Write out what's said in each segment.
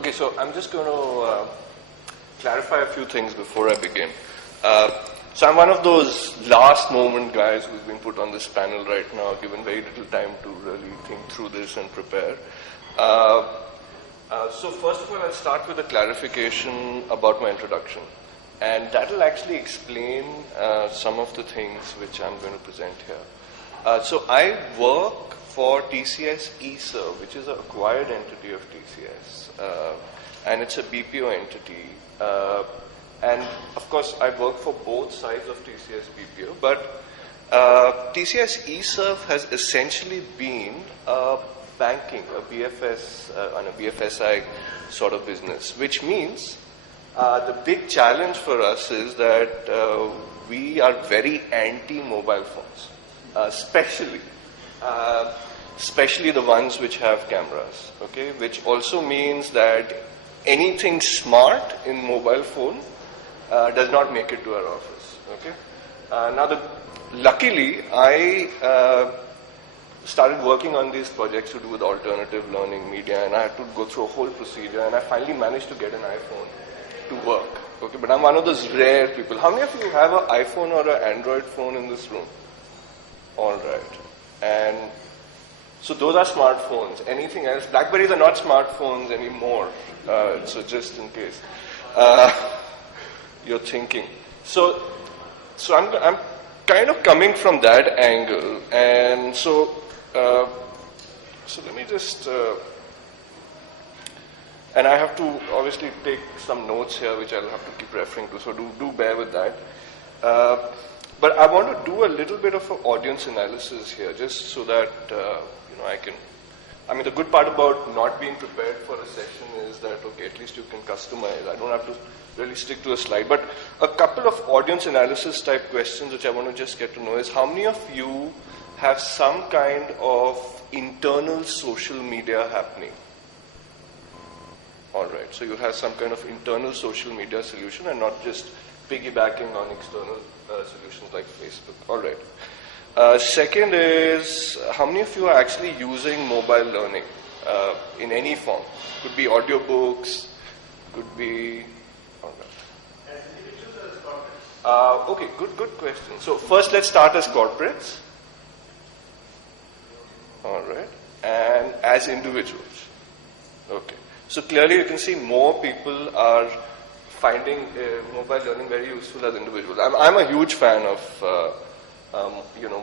Okay, so I'm just going to clarify a few things before I begin. So I'm one of those last moment guys who's been put on this panel right now, given very little time to really think through this and prepare. So first of all, I'll start with a clarification about my introduction. And that will actually explain some of the things which I'm going to present here. So I work for TCS eServe, which is an acquired entity of TCS. And it's a BPO entity. And of course, I work for both sides of TCS BPO. But TCS eServe has essentially been a banking, a BFS, and a BFSI sort of business, which means the big challenge for us is that we are very anti-mobile phones, especially the ones which have cameras, okay? Which also means that anything smart in mobile phone does not make it to our office, okay? Luckily, I started working on these projects to do with alternative learning media, and I had to go through a whole procedure, and I finally managed to get an iPhone to work, okay? But I'm one of those rare people. How many of you have an iPhone or an Android phone in this room? All right. And so those are smartphones. Anything else? Blackberries are not smartphones anymore. So just in case you're thinking. So I'm kind of coming from that angle, and so let me just. And I have to obviously take some notes here, which I'll have to keep referring to. So do bear with that. But I want to do a little bit of an audience analysis here, just so that I can. I mean, the good part about not being prepared for a session is that at least you can customize. I don't have to really stick to a slide. But a couple of audience analysis type questions, which I want to just get to know, is how many of you have some kind of internal social media happening? All right, so you have some kind of internal social media solution and not just piggybacking on external solutions like Facebook. All right. Second is, how many of you are actually using mobile learning in any form? Could be audiobooks, could be... All right. As individuals or as corporates? Okay, good question. So first let's start as corporates. All right. And as individuals. Okay. So clearly you can see more people are finding mobile learning very useful as individuals. I'm a huge fan of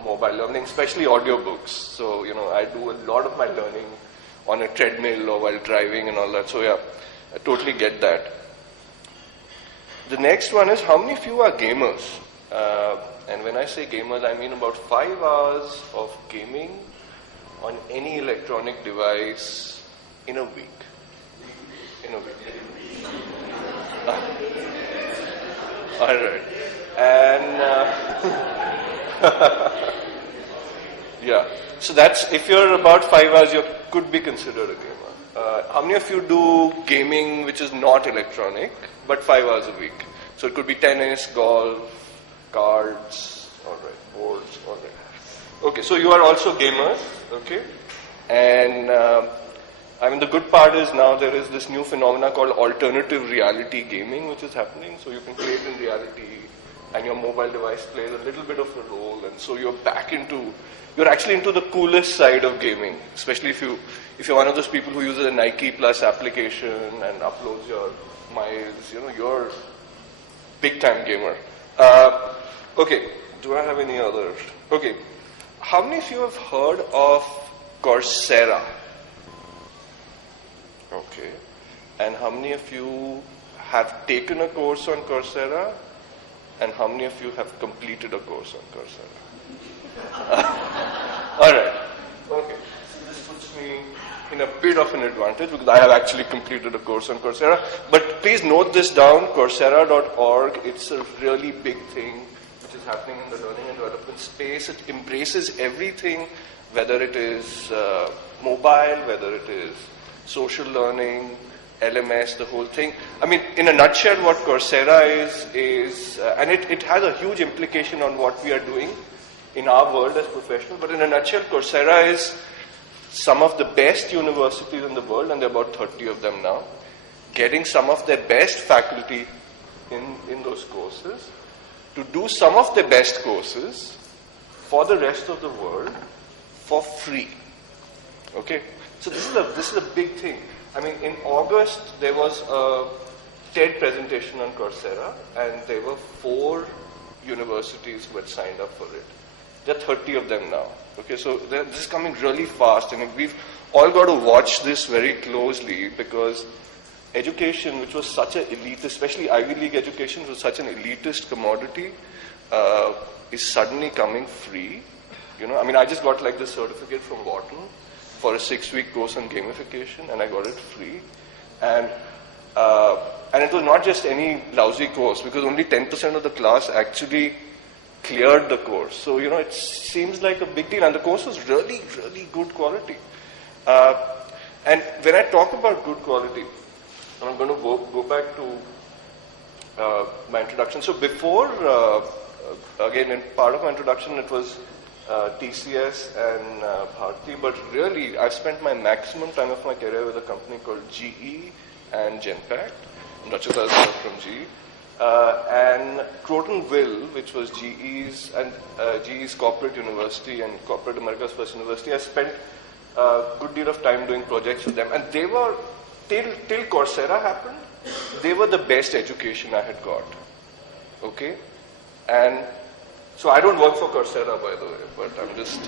mobile learning, especially audiobooks. So I do a lot of my learning on a treadmill or while driving and all that. So yeah, I totally get that. The next one is, how many of you are gamers? And when I say gamers, I mean about 5 hours of gaming on any electronic device in a week. All right. And yeah, so that's, if you're about 5 hours, you could be considered a gamer. How many of you do gaming which is not electronic, but 5 hours a week? So it could be tennis, golf, cards, all right, boards, all right. Okay, so you are also gamers, okay? And I mean, the good part is now there is this new phenomena called alternative reality gaming, which is happening. So you can play it in reality, and your mobile device plays a little bit of a role, and so you're actually into the coolest side of gaming, especially if you're one of those people who uses a Nike Plus application and uploads your miles, you're big time gamer. Okay, do I have any other? Okay, how many of you have heard of Coursera? Okay, and how many of you have taken a course on Coursera? And how many of you have completed a course on Coursera? All right. Okay. So this puts me in a bit of an advantage because I have actually completed a course on Coursera. But please note this down, Coursera.org. It's a really big thing which is happening in the learning and development space. It embraces everything, whether it is mobile, whether it is social learning, LMS, the whole thing. I mean, in a nutshell, what Coursera is and it has a huge implication on what we are doing in our world as professionals, but in a nutshell, Coursera is some of the best universities in the world, and there are about 30 of them now. getting some of their best faculty in those courses to do some of the best courses for the rest of the world for free. Okay? So this is a big thing. I mean, in August, there was a TED presentation on Coursera, and there were 4 universities who had signed up for it. There are 30 of them now. Okay, so this is coming really fast, and we've all got to watch this very closely, because education, which was such an elitist, especially Ivy League education, which was such an elitist commodity, is suddenly coming free. You know, I mean, I just got like this certificate from Wharton for a 6-week course on gamification, and I got it free. And it was not just any lousy course, because only 10% of the class actually cleared the course. So, you know, it seems like a big deal. And the course was really, really good quality. And when I talk about good quality, I'm going to go back to my introduction. So before, again, in part of my introduction, it was TCS and Bharti, but really, I've spent my maximum time of my career with a company called GE and Genpact. Rachita is from GE. And Crotonville, which was GE's corporate university and corporate America's first university. I spent a good deal of time doing projects with them, and they were, till Coursera happened, they were the best education I had got. Okay? And so I don't work for Coursera, by the way, but I'm just,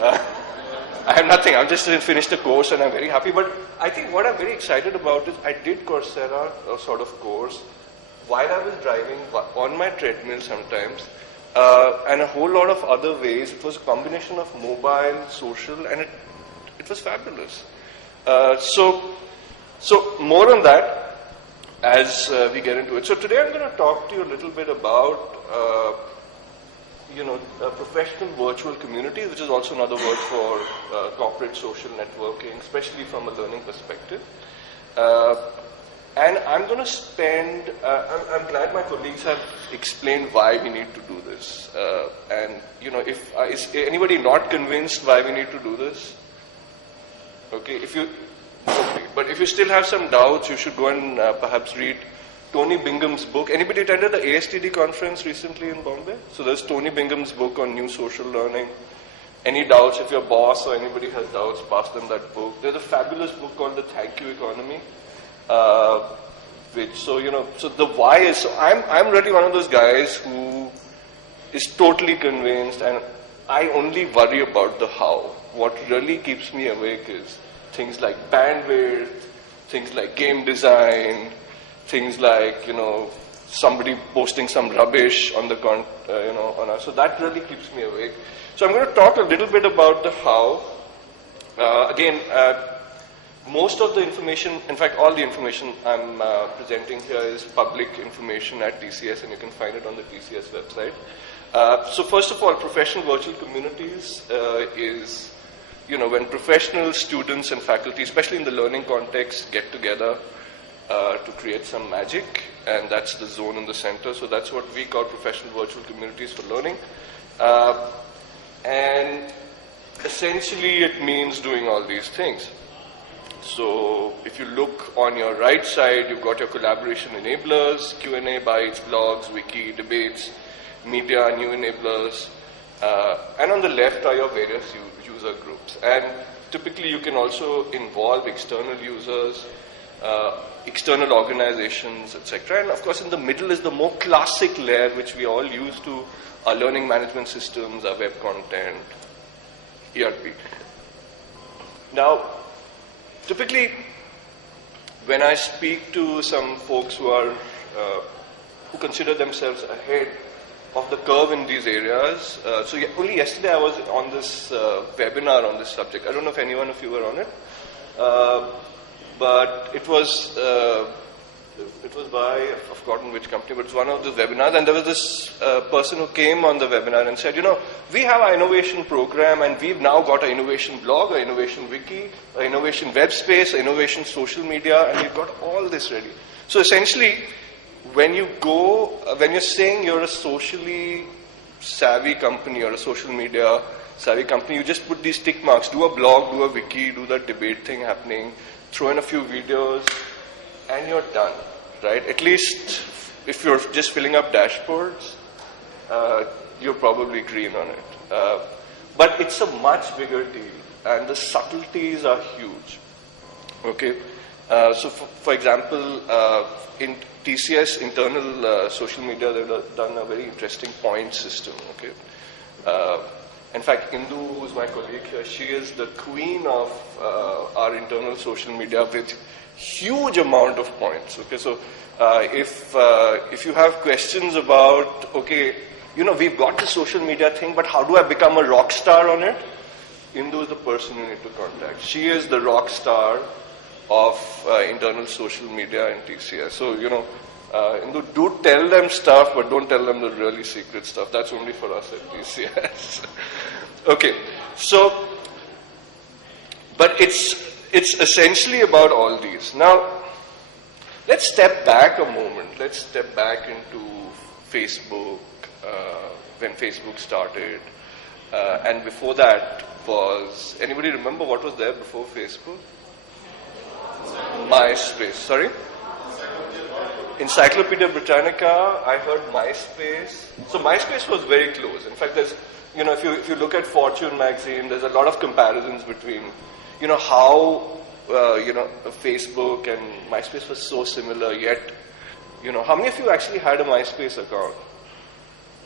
I have nothing. I've just finished the course and I'm very happy. But I think what I'm very excited about is I did Coursera sort of course while I was driving on my treadmill sometimes, and a whole lot of other ways. It was a combination of mobile, social, and it was fabulous. So more on that as we get into it. So today I'm going to talk to you a little bit about professional virtual communities, which is also another word for corporate social networking, especially from a learning perspective. And I'm going to spend, I'm glad my colleagues have explained why we need to do this. And, you know, is anybody not convinced why we need to do this? Okay, but if you still have some doubts, you should go and perhaps read Tony Bingham's book. Anybody attended the ASTD conference recently in Bombay? So there's Tony Bingham's book on new social learning. Any doubts, if your boss or anybody has doubts, pass them that book. There's a fabulous book called The Thank You Economy. So the why is, so I'm really one of those guys who is totally convinced, and I only worry about the how. What really keeps me awake is things like bandwidth, things like game design, things like, somebody posting some rubbish on the so that really keeps me awake. So I'm going to talk a little bit about the how. Most of the information, in fact, all the information I'm presenting here is public information at TCS, and you can find it on the TCS website. So first of all, professional virtual communities is, when professional students and faculty, especially in the learning context, get together to create some magic, and that's the zone in the center. So that's what we call professional virtual communities for learning. And essentially it means doing all these things. So if you look on your right side, you've got your collaboration enablers, Q&A, bytes, blogs, wiki, debates, media, new enablers, and on the left are your various user groups. And typically you can also involve external users, external organizations, etc. And of course in the middle is the more classic layer which we all use to our learning management systems, our web content, ERP. Now, typically when I speak to some folks who consider themselves ahead of the curve in these areas, only yesterday I was on this webinar on this subject. I don't know if any one of you were on it. But it was by, I've forgotten which company, but it's one of the webinars, and there was this person who came on the webinar and said, we have our innovation program, and we've now got an innovation blog, an innovation wiki, an innovation web space, an innovation social media, and we've got all this ready. So essentially, when you're saying you're a socially savvy company or a social media savvy company, you just put these tick marks, do a blog, do a wiki, do that debate thing happening, throw in a few videos, and you're done, right? At least if you're just filling up dashboards, you're probably green on it. But it's a much bigger deal, and the subtleties are huge. Okay, so for example, in TCS internal social media, they've done a very interesting point system. Okay, in fact, Indu, who's my colleague here, she is the queen of our internal social media with huge amount of points. Okay, so if you have questions about, okay, you know, we've got the social media thing, but how do I become a rock star on it? Indu is the person you need to contact. She is the rock star of internal social media in TCS. So, you know, Indu, do tell them stuff, but don't tell them the really secret stuff. That's only for us at TCS. Okay, so, but it's essentially about all these. Now, let's step back a moment. Let's step back into Facebook, when Facebook started. And before that was, anybody remember what was there before Facebook? MySpace. Sorry? Encyclopedia Britannica. I heard MySpace. So MySpace was very close. In fact, there's, you know, if you look at Fortune magazine, there's a lot of comparisons between, you know, how you know, Facebook and MySpace was so similar. Yet, you know, how many of you actually had a MySpace account?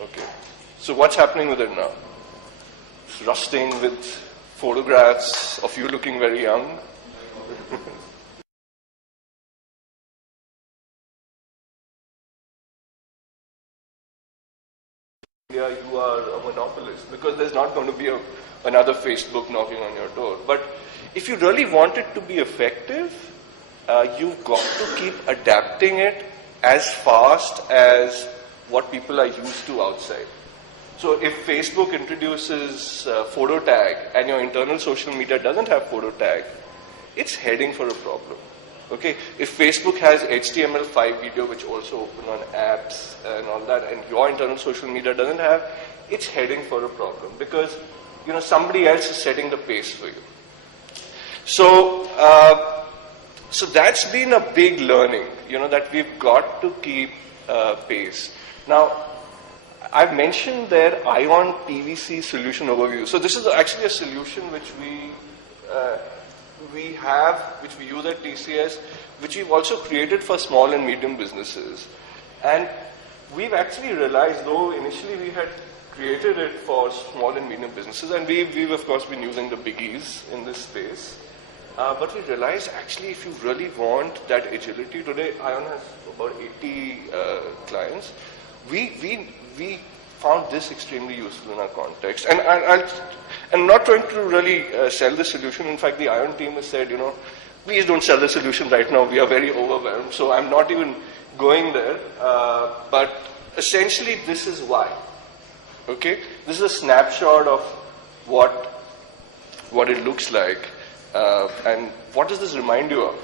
Okay. So what's happening with it now? It's rusting with photographs of you looking very young. Yeah, you are a monopolist because there's not going to be another Facebook knocking on your door. But if you really want it to be effective, you've got to keep adapting it as fast as what people are used to outside. So if Facebook introduces photo tag and your internal social media doesn't have photo tag, it's heading for a problem. Okay, if Facebook has HTML5 video which also open on apps and all that, and your internal social media doesn't have, it's heading for a problem because, you know, somebody else is setting the pace for you. So, so that's been a big learning, you know, that we've got to keep pace. Now, I've mentioned their ION PVC solution overview. So this is actually a solution which we use at TCS, which we've also created for small and medium businesses. And we've actually realized, though initially we had created it for small and medium businesses, and we've of course been using the biggies in this space. But we realized actually if you really want that agility, today ION has about 80 clients. We found this extremely useful in our context. And I'm not trying to really sell the solution. In fact, the ION team has said, you know, please don't sell the solution right now. We are very overwhelmed. So I'm not even going there. But essentially, this is why. Okay? This is a snapshot of what it looks like. And what does this remind you of?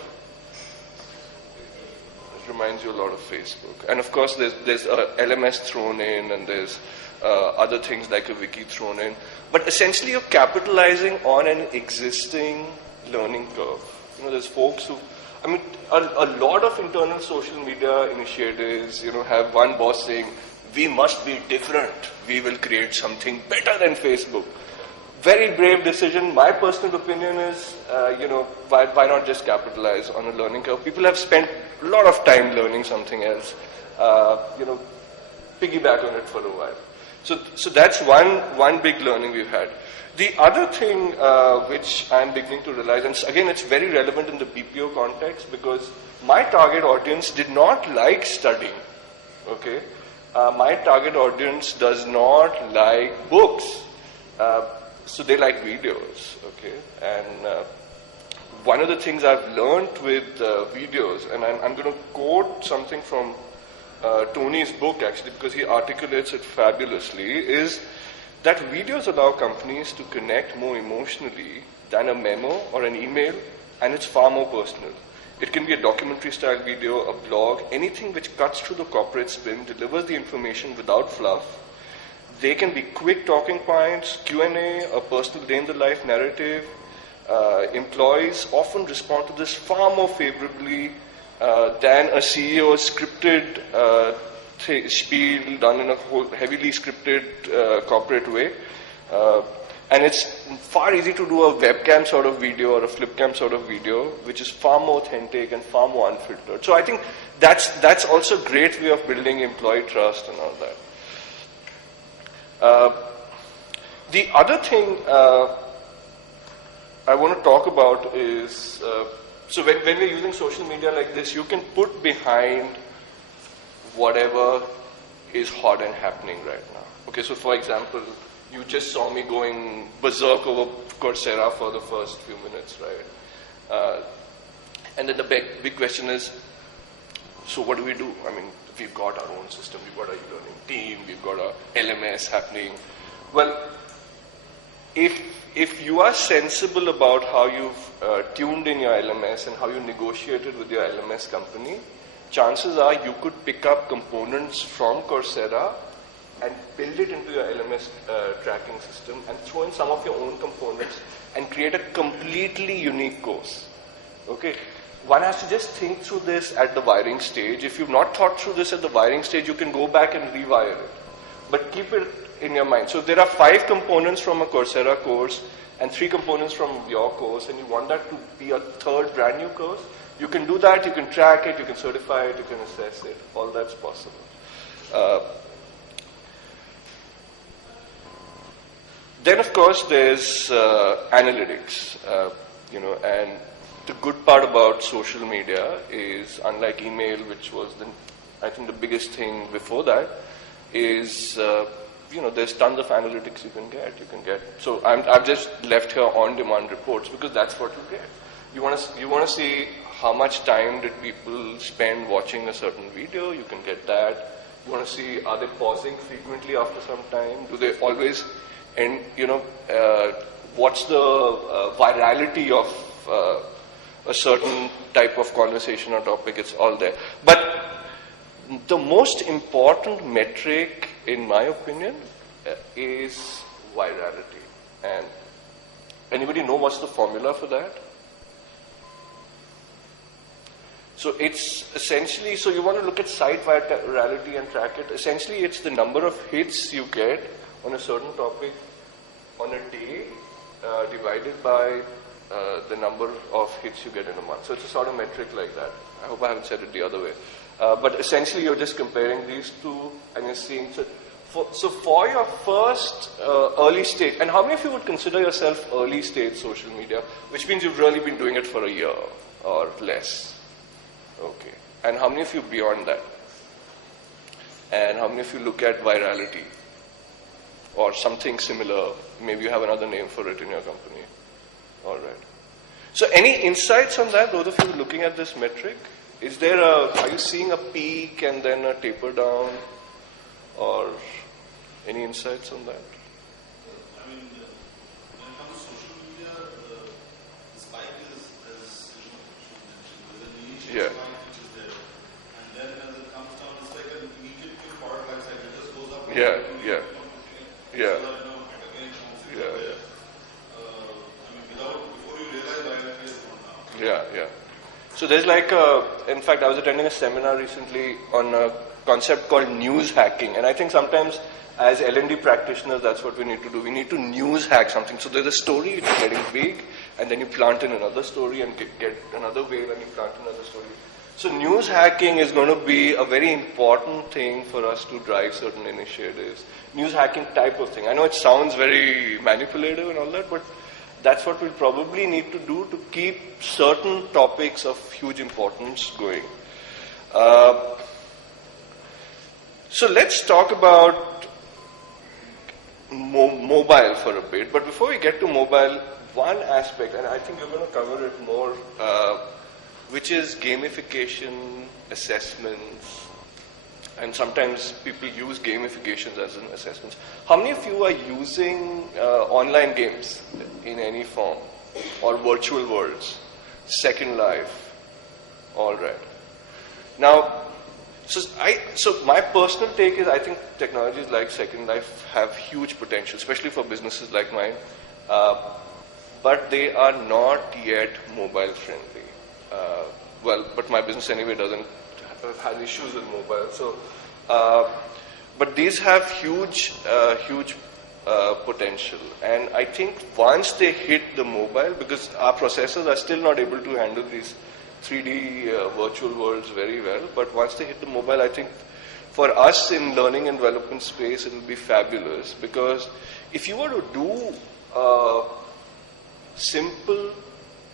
It reminds you a lot of Facebook. And of course, there's a LMS thrown in, and there's other things like a wiki thrown in. But essentially, you're capitalizing on an existing learning curve. You know, there's folks who, I mean, a lot of internal social media initiatives, you know, have one boss saying, we must be different. We will create something better than Facebook. Very brave decision. My personal opinion is, you know, why not just capitalize on a learning curve? People have spent a lot of time learning something else. You know, piggyback on it for a while. So that's one big learning we've had. The other thing which I'm beginning to realize, and again, it's very relevant in the BPO context because my target audience did not like studying. Okay, my target audience does not like books. So they like videos, okay? And one of the things I've learned with videos, and I'm going to quote something from Tony's book actually, because he articulates it fabulously, is that videos allow companies to connect more emotionally than a memo or an email, and it's far more personal. It can be a documentary style video, a blog, anything which cuts through the corporate spin, delivers the information without fluff. They can be quick talking points, Q&A, a personal day-in-the-life narrative. Employees often respond to this far more favorably than a CEO's scripted spiel done in a heavily scripted corporate way. And it's far easier to do a webcam sort of video or a flipcam sort of video, which is far more authentic and far more unfiltered. So I think that's also a great way of building employee trust and all that. The other thing I want to talk about is, so when we're using social media like this, you can put behind whatever is hot and happening right now. Okay, so for example, you just saw me going berserk over Coursera for the first few minutes, right? And then the big question is, so what do we do? I mean, we've got our own system, we've got our e-learning team, we've got our LMS happening. Well, if you are sensible about how you've tuned in your LMS and how you negotiated with your LMS company, chances are you could pick up components from Coursera and build it into your LMS tracking system and throw in some of your own components and create a completely unique course. Okay? One has to just think through this at the wiring stage. If you've not thought through this at the wiring stage, you can go back and rewire it. But keep it in your mind. So there are 5 components from a Coursera course and 3 components from your course, and you want that to be a third brand new course. You can do that, you can track it, you can certify it, you can assess it. All that's possible. Then, of course, there's analytics, and the good part about social media is, unlike email, which was, I think, the biggest thing before that, is, there's tons of analytics you can get. So I've just left here on-demand reports because that's what you get. You want to see how much time did people spend watching a certain video, you can get that. You want to see, are they pausing frequently after some time? Do they always... And, what's the virality of a certain type of conversation or topic? It's all there. But the most important metric, in my opinion, is virality. And anybody know what's the formula for that? So it's essentially, so you want to look at site virality and track it. Essentially, it's the number of hits you get on a certain topic on a day divided by the number of hits you get in a month. So it's a sort of metric like that. I hope I haven't said it the other way. But essentially you're just comparing these two and you're seeing, so for your first early stage, and how many of you would consider yourself early stage social media, which means you've really been doing it for a year or less? Okay. And how many of you beyond that? And how many of you look at virality? Or something similar, maybe you have another name for it in your company. All right. So any insights on that, those of you looking at this metric? Are you seeing a peak and then a taper down? Or any insights on that? I mean, when it comes to social media, the spike is, as you mentioned, there's an initial spike which is there. And then as it comes down, it's like an immediate part, like I said, it just goes up. Yeah. I mean, before you realize virality is gone down. Yeah. So there's in fact, I was attending a seminar recently on a concept called news hacking. And I think sometimes as L&D practitioners, that's what we need to do. We need to news hack something. So there's a story, it's getting big, and then you plant in another story and get another wave and you plant another story. So news hacking is going to be a very important thing for us to drive certain initiatives. News hacking type of thing. I know it sounds very manipulative and all that, but that's what we'll probably need to do to keep certain topics of huge importance going. So let's talk about mobile for a bit. But before we get to mobile, one aspect, and I think you're going to cover it more, which is gamification, assessments, and sometimes people use gamifications as an assessments. How many of you are using online games in any form, or virtual worlds, Second Life? All right. Now, so my personal take is I think technologies like Second Life have huge potential, especially for businesses like mine, but they are not yet mobile friendly. but my business anyway doesn't have issues with mobile. So, but these have huge potential, and I think once they hit the mobile, because our processors are still not able to handle these 3D virtual worlds very well, but once they hit the mobile, I think for us in learning and development space, it will be fabulous, because if you were to do a simple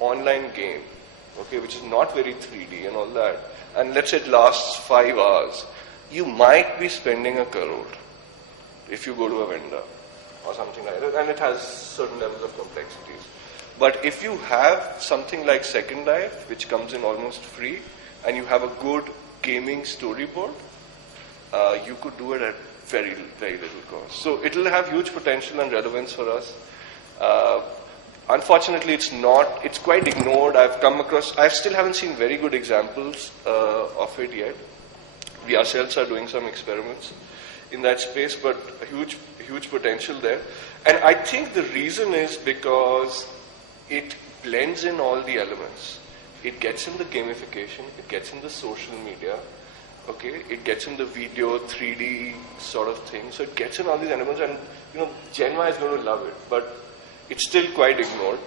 online game, okay, which is not very 3D and all that, and let's say it lasts 5 hours, you might be spending 1 crore if you go to a vendor or something like that, and it has certain levels of complexities. But if you have something like Second Life, which comes in almost free, and you have a good gaming storyboard, you could do it at very, very little cost. So it will have huge potential and relevance for us. Unfortunately, it's quite ignored. I still haven't seen very good examples of it yet. We ourselves are doing some experiments in that space, but a huge potential there. And I think the reason is because it blends in all the elements. It gets in the gamification, it gets in the social media, okay, it gets in the video, 3D sort of thing. So it gets in all these elements, and Gen Y is going to love it, but it's still quite ignored.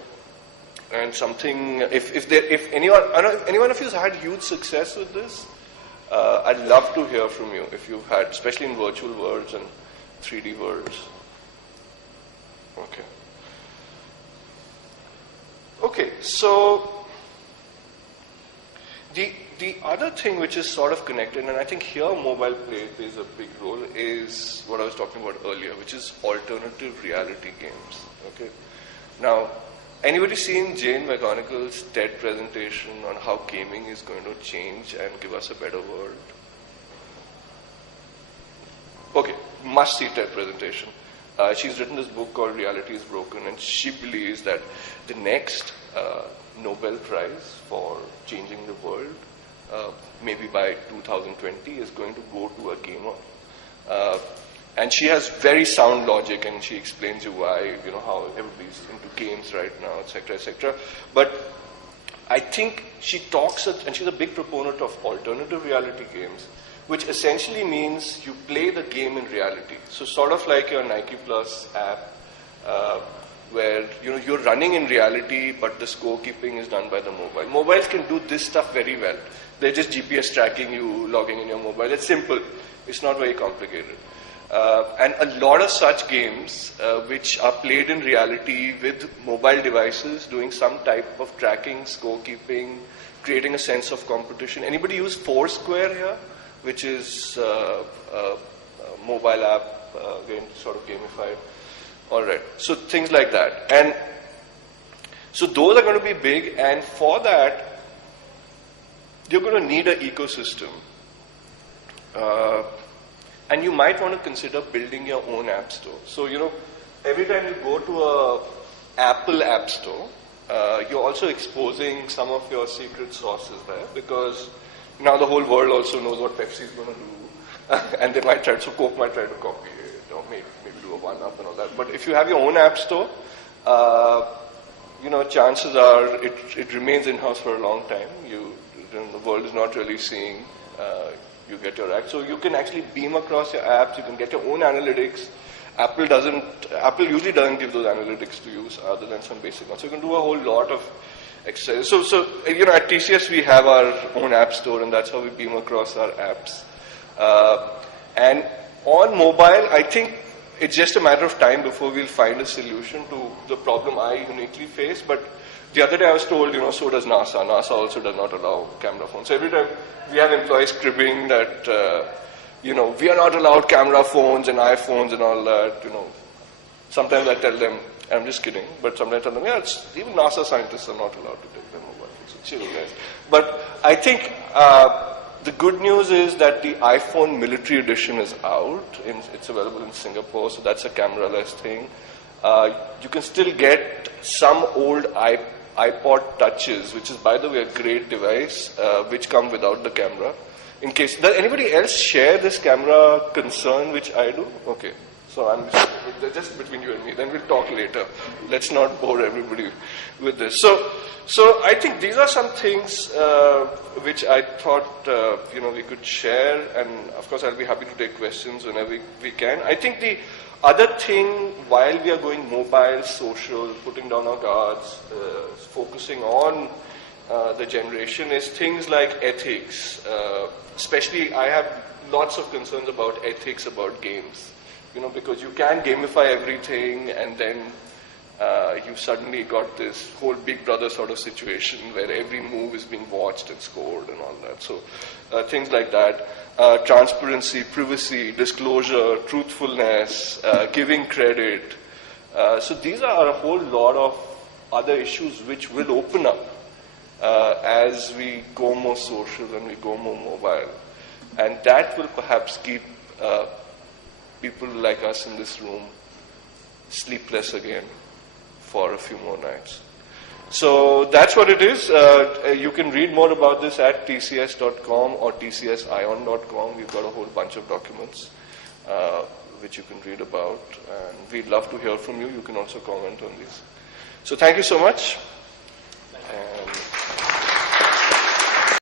And something, if anyone of you has had huge success with this, I'd love to hear from you if you've had, especially in virtual worlds and 3D worlds. Okay, so the other thing which is sort of connected, and I think here mobile plays a big role, is what I was talking about earlier, which is alternative reality games. Okay, now anybody seen Jane McGonigal's TED presentation on how gaming is going to change and give us a better world? Okay, must see TED presentation. She's written this book called Reality is Broken, and she believes that the next Nobel Prize for changing the world, maybe by 2020, is going to go to a gamer. And she has very sound logic, and she explains you why, how everybody's into games right now, etc., etc. But I think she talks, and she's a big proponent of alternative reality games, which essentially means you play the game in reality. So sort of like your Nike Plus app, where you're running in reality, but the scorekeeping is done by the mobile. Mobiles can do this stuff very well. They're just GPS tracking you, logging in your mobile. It's simple. It's not very complicated. And a lot of such games, which are played in reality with mobile devices, doing some type of tracking, scorekeeping, creating a sense of competition. Anybody use Foursquare here? Which is a mobile app, again, sort of gamified. All right, so things like that. And so those are going to be big, and for that, you're going to need an ecosystem. And you might want to consider building your own app store. So, every time you go to a Apple app store, you're also exposing some of your secret sauces there, because now the whole world also knows what Pepsi is going to do, and they might try. So Coke might try to copy it, or maybe do a one-up and all that. But if you have your own app store, chances are it remains in-house for a long time. The world is not really seeing you get your act. So you can actually beam across your apps. You can get your own analytics. Apple usually doesn't give those analytics to you, other than some basic ones. So you can do a whole lot of exercise. So at TCS we have our own app store, and that's how we beam across our apps. And on mobile, I think it's just a matter of time before we'll find a solution to the problem I uniquely face. But the other day I was told, so does NASA. NASA also does not allow camera phones. So every time we have employees cribbing that, we are not allowed camera phones and iPhones and all that, Sometimes I tell them, I'm just kidding, but sometimes I tell them, even NASA scientists are not allowed to take their mobile phones. So chill, guys. But I think the good news is that the iPhone military edition is out. It's available in Singapore, so that's a camera-less thing. You can still get some old iPod touches, which is, by the way, a great device, which come without the camera. In case, does anybody else share this camera concern, which I do? Okay. So I'm just between you and me. Then we'll talk later. Let's not bore everybody with this. So I think these are some things which I thought we could share, and of course I'll be happy to take questions whenever we can. I think the other thing, while we are going mobile, social, putting down our guards, focusing on the generation, is things like ethics. Especially, I have lots of concerns about ethics about games. Because you can gamify everything, and then you've suddenly got this whole Big Brother sort of situation where every move is being watched and scored and all that. So things like that. Transparency, privacy, disclosure, truthfulness, giving credit. So these are a whole lot of other issues which will open up as we go more social and we go more mobile. And that will perhaps keep people like us in this room sleepless again for a few more nights. So that's what it is. You can read more about this at tcs.com or tcsion.com. We've got a whole bunch of documents which you can read about, and we'd love to hear from you. You can also comment on these. So thank you so much.